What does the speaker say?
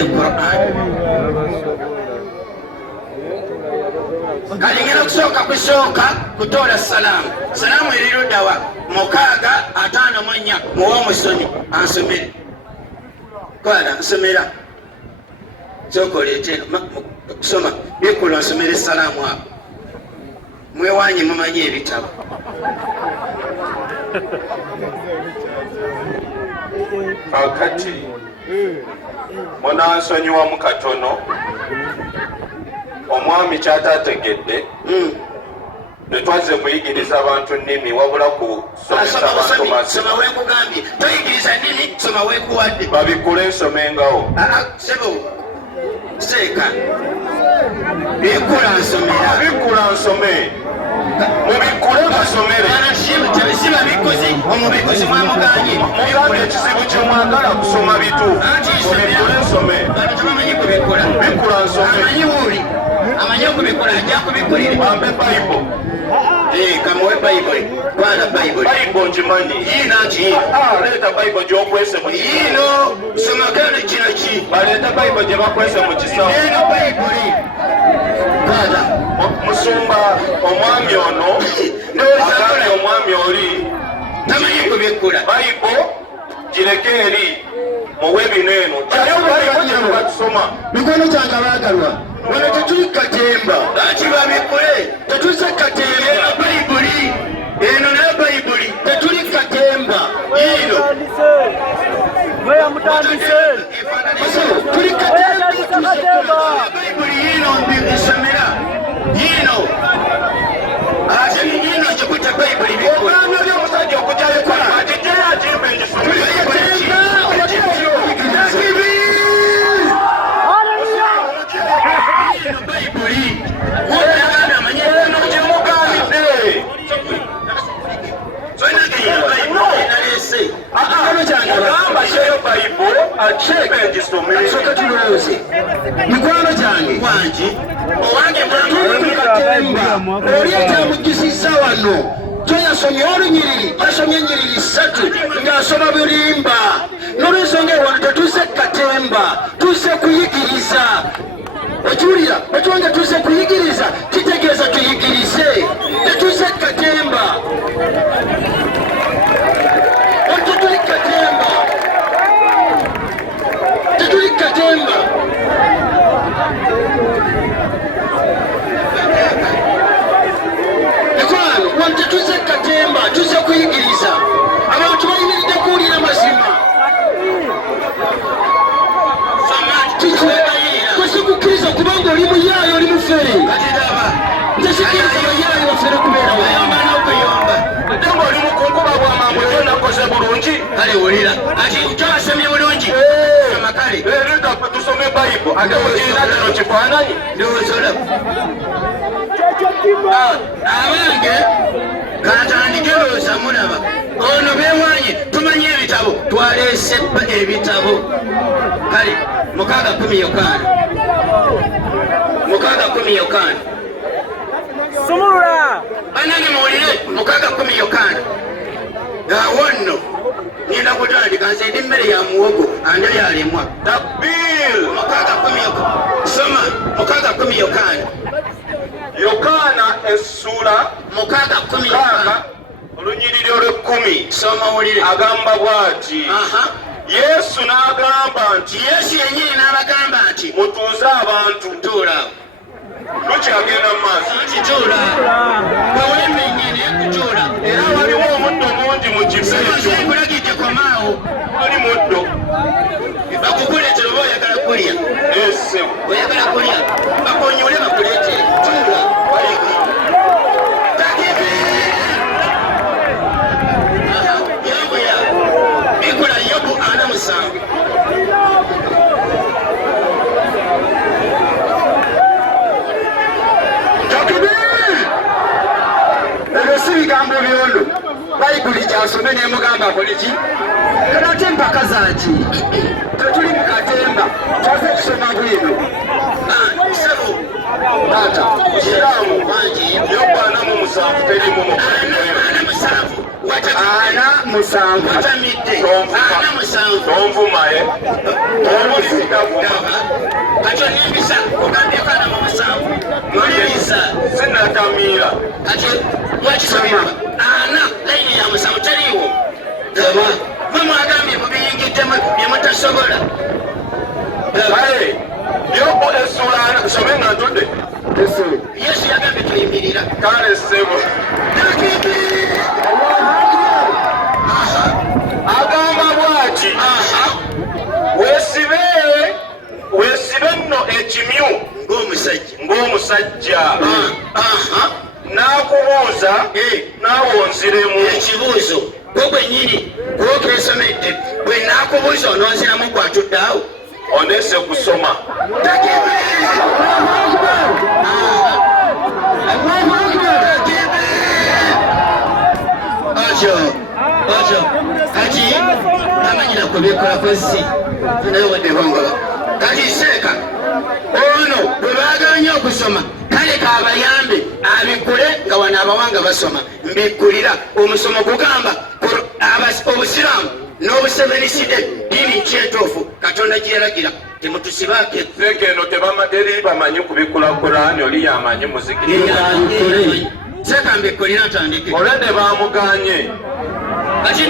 القرآن kalingera kusooka kusooka kutola salamu salamu erirudawa mukaaga ataano mwanya muwa musonyi ansomere kwala nsomera kyokoleete kusoma bikulo nsomere salamu abo mwewanye mumanyi ebitabo akati munansonyiwamu katono omwami kyatategedde netwazze kuyigiriza abantu nnimi wabula kusomesa abantu soma wekugambye toyigiriza nnimi soma wekuwadde babikule ensomengawo sebo seeka bikula nsomera bikula nsome mubikule basomere siba bikozi omubikozi mwamuganye mugambe ekizibu kyemwagala kusoma bituufu mubikule nsome tamanyi kubikola bikula nsome amanyi wuli amanyi okubikola ajja kubikulire bambe bayibo kamuwe bayibuli kwana bayibuli bayibo nkimanyi yiina nti leeta bayibo gyokwese mu yiino somakale kino ki baleeta bayibo gye bakwese mu kisawo eno bayibuli kwana musumba omwami ono agambye omwami oli tamanyi kubikula bayibo gireke eri muwe bineeno kyayo bayibo gyeno batusoma mikono kyange abaagalwa wano tetuli katemba laki babikule tetuse katemba eno bayibuli eno nayo bayibuli tetuli katemba yiino tuli katemba bayibuli yiino mbisomera yiino ate yiino kikuta bayibuli ogambye oli omusajja okujayokola atijjayo atimba bayibuli mikwano kyange kwangi owange mwatemba oli ekyamugisiza wano toyasomye olunyiriri yasomye enyiriri 3 ng'asoma bulimba n'olwensonga ewano tetuse katemba tuse kuyigiriza okiwulira ekibanga tuse kuyigiriza kitegeeza tuyigirize tetuse katemba tetuli katemba tetuli katemba ekwano wano tetuse katemba tuse kuyigiriza abantu bayimiridde kuwulira mazima tosikukkiriza kubanga oli muyaayo oli mufere ntesikiriza bayaayo bafere kubeerawo ate ng'oli mukunkuba bwamamwe tonakoze bulungi kale wulira ati kyabasomye bulungi amakale leeta tusome bayibo ate mukirina kino kifaananyi ndowoozola abange katandike looza mulaba ono bewanye tumanye ebitabo twaleese ebitabo kale 6:15 sumulula banange muwulire 6:15 gaawo nno ngenda kutandika nze ndi mmere ya muwogo ande yalemwa takbir 6:15 soma 6:15 yokaana essula 6:15 olunyiriri olw'10 soma wulire agamba bw'ati yesu n'agamba nti yesu yennyini n'abagamba nti mutuuze abantu tuulaawo lukyagenda mu maaso kituula wewemenyere kutuula era waliwo omuddo mungi mu kifo ekyo kulagidde komaawo oli muddo bakukuleetera oba oyagala kulya ese oyagala kulya bakonyole bakuleetere tuula yabuya bikola yobu 47 bigambo byondo bayibuli gyasome nemugamba koliki kanate empaka zaki tetuli mukatemba twaze kusoma bwino sebo tata kiramu bangi yobu 47 terimu ana musanvu musanvu atamidde ana musanvu tomvumaye omulisigavuma kati onimbisa ogambye kana mu musanvu nolimbisa sinatamiira kati lwakisomera ana layini ya musanvu taliiwo mwe mwagambye mubiyingiddemu byemutasobola kale yobo esulaana kusome nga ntudde yesu yagambye tuyimirira kale ssebo agamba bw'ati weesibe nno ekimyu ng'omusajja n'akubuuza naawe onziremu ekibuuzo gwe gwennyini gwokesomedde bwe naakubuuza ononziramu gwatuddeawo onese kusoma Ojo kati amanyira kubikola si nayewadde bongola kati seeka ono bwe baaganya okusoma kale kabayambe abikule nga wano abawanga basoma mbikkulira omusomo gugamba obusiraamu n'obusebeniside diini nkyetoofu katonda gyeragira temutusibaake seeka eno teri bamanyi kubikula Kurani oli yamanyi muzikiri seeka mbikkulira atandike olwedde bamuganye